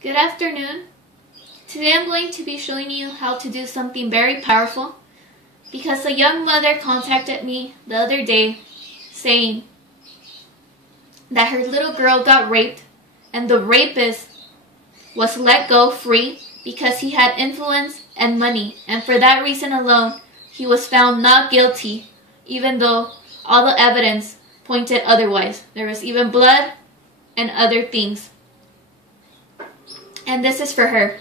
Good afternoon. Today I'm going to be showing you how to do something very powerful because a young mother contacted me the other day saying that her little girl got raped and the rapist was let go free because he had influence and money, and for that reason alone he was found not guilty even though all the evidence pointed otherwise. There was even blood and other things. And this is for her.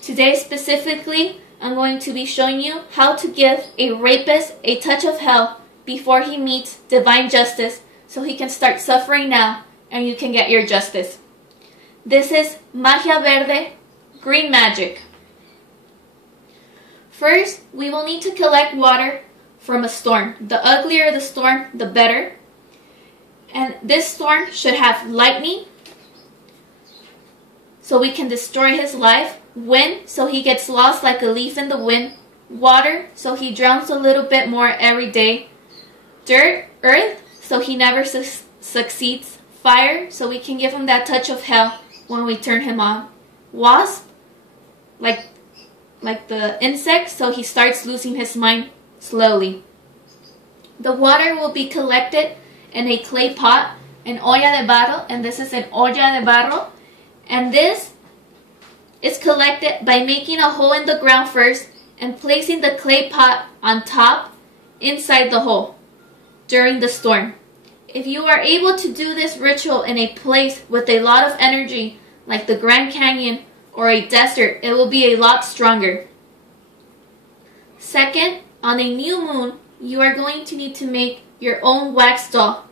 Today specifically, I'm going to be showing you how to give a rapist a touch of hell before he meets divine justice so he can start suffering now and you can get your justice. This is Magia Verde, green magic. First, we will need to collect water from a storm. The uglier the storm, the better. And this storm should have lightning, so we can destroy his life, wind, so he gets lost like a leaf in the wind, water, so he drowns a little bit more every day, dirt, earth, so he never succeeds, fire, so we can give him that touch of hell when we turn him on, wasp, like the insect, so he starts losing his mind slowly. The water will be collected in a clay pot, an olla de barro, and this is an olla de barro. And this is collected by making a hole in the ground first and placing the clay pot on top inside the hole during the storm. If you are able to do this ritual in a place with a lot of energy like the Grand Canyon or a desert, it will be a lot stronger. Second, on a new moon, you are going to need to make your own wax doll.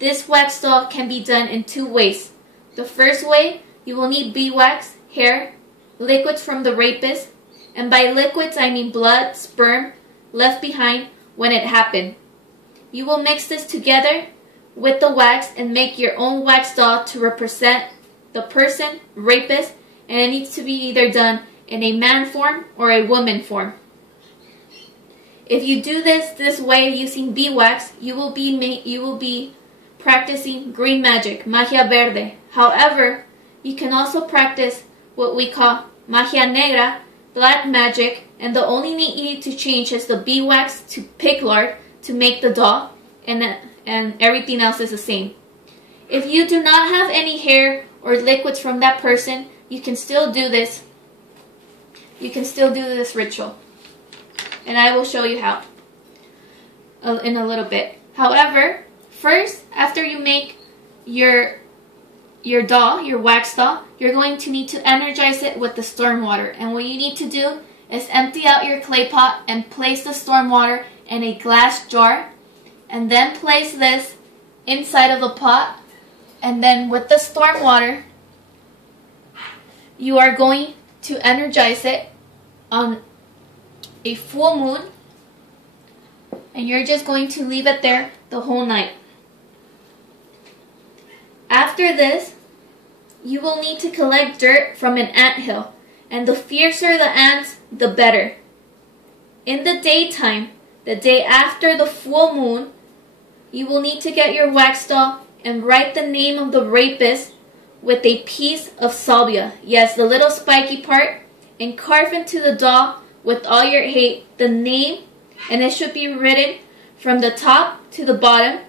This wax doll can be done in two ways. The first way, you will need beeswax, hair, liquids from the rapist, and by liquids I mean blood, sperm, left behind when it happened. You will mix this together with the wax and make your own wax doll to represent the person, rapist, and it needs to be either done in a man form or a woman form. If you do this way using beeswax, you will be practicing green magic, magia verde. However, you can also practice what we call magia negra, black magic, and the only thing you need to change is the beeswax to pig lard to make the doll, and everything else is the same. If you do not have any hair or liquids from that person, you can still do this. You can still do this ritual, and I will show you how in a little bit. However, first, after you make your doll, your wax doll, you're going to need to energize it with the storm water. And what you need to do is empty out your clay pot and place the storm water in a glass jar. And then place this inside of the pot. And then with the storm water, you are going to energize it on a full moon. And you're just going to leave it there the whole night. After this, you will need to collect dirt from an anthill, and the fiercer the ants, the better. In the daytime, the day after the full moon, you will need to get your wax doll and write the name of the rapist with a piece of salvia, yes, the little spiky part, and carve into the doll with all your hate the name, and it should be written from the top to the bottom.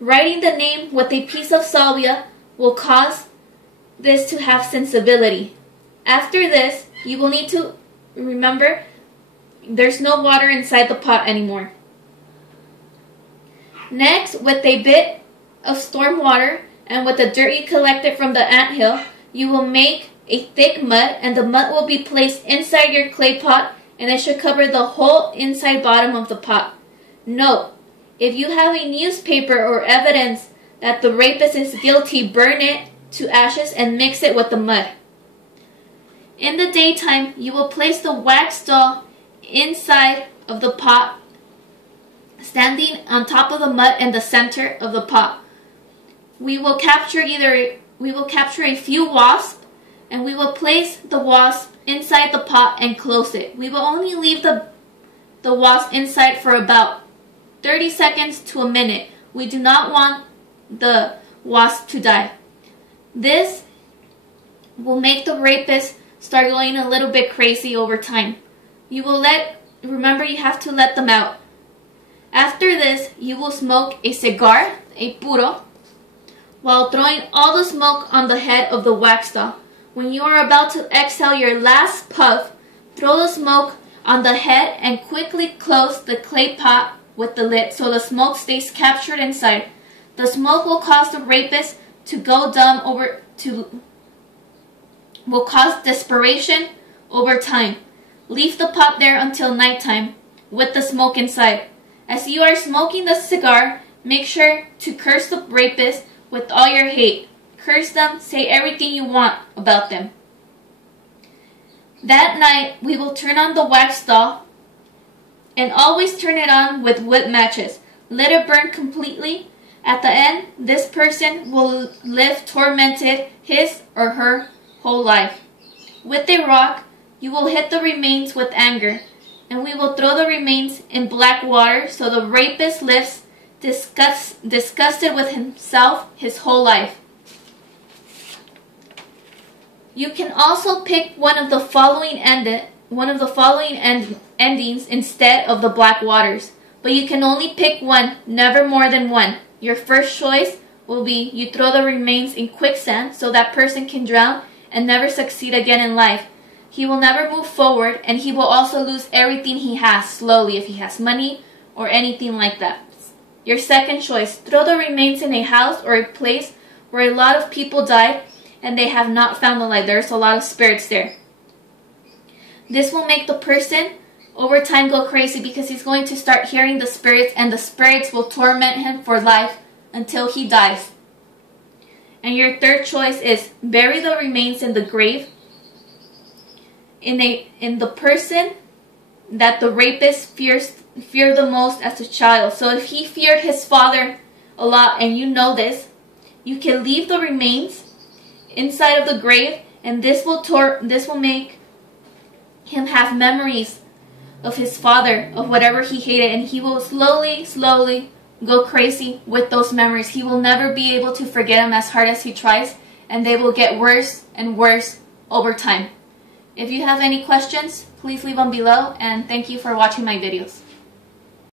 Writing the name with a piece of salvia will cause this to have sensibility. After this, you will need to remember there's no water inside the pot anymore. Next, with a bit of storm water and with the dirt you collected from the anthill, you will make a thick mud, and the mud will be placed inside your clay pot, and it should cover the whole inside bottom of the pot. Note, if you have a newspaper or evidence that the rapist is guilty, burn it to ashes and mix it with the mud. In the daytime, you will place the wax doll inside of the pot, standing on top of the mud in the center of the pot. We will capture a few wasps, and we will place the wasp inside the pot and close it. We will only leave the wasp inside for about 30 seconds to a minute. We do not want the wasp to die. This will make the rapist start going a little bit crazy over time. Remember, you have to let them out. After this, you will smoke a cigar, a puro, while throwing all the smoke on the head of the wax doll. When you are about to exhale your last puff, throw the smoke on the head and quickly close the clay pot with the lid so the smoke stays captured inside. The smoke will cause the rapist to go dumb will cause desperation over time. Leave the pot there until nighttime with the smoke inside. As you are smoking the cigar, make sure to curse the rapist with all your hate. Curse them, say everything you want about them. That night, we will turn on the wax doll and always turn it on with wood matches. Let it burn completely. At the end, this person will live tormented his or her whole life. With a rock, you will hit the remains with anger, and we will throw the remains in black water so the rapist lives disgusted with himself his whole life. You can also pick one of the following endings instead of the black waters, but you can only pick one, never more than one. Your first choice will be you throw the remains in quicksand so that person can drown and never succeed again in life. He will never move forward, and he will also lose everything he has slowly if he has money or anything like that. Your second choice, throw the remains in a house or a place where a lot of people died and they have not found the light. There's a lot of spirits there. This will make the person over time go crazy because he's going to start hearing the spirits, and the spirits will torment him for life until he dies. And your third choice is bury the remains in the grave in the person that the rapist feared the most as a child. So if he feared his father a lot and you know this, you can leave the remains inside of the grave, and this will make him have memories of his father, of whatever he hated, and he will slowly go crazy with those memories. He will never be able to forget them as hard as he tries, and they will get worse and worse over time. If you have any questions, please leave them below, and thank you for watching my videos.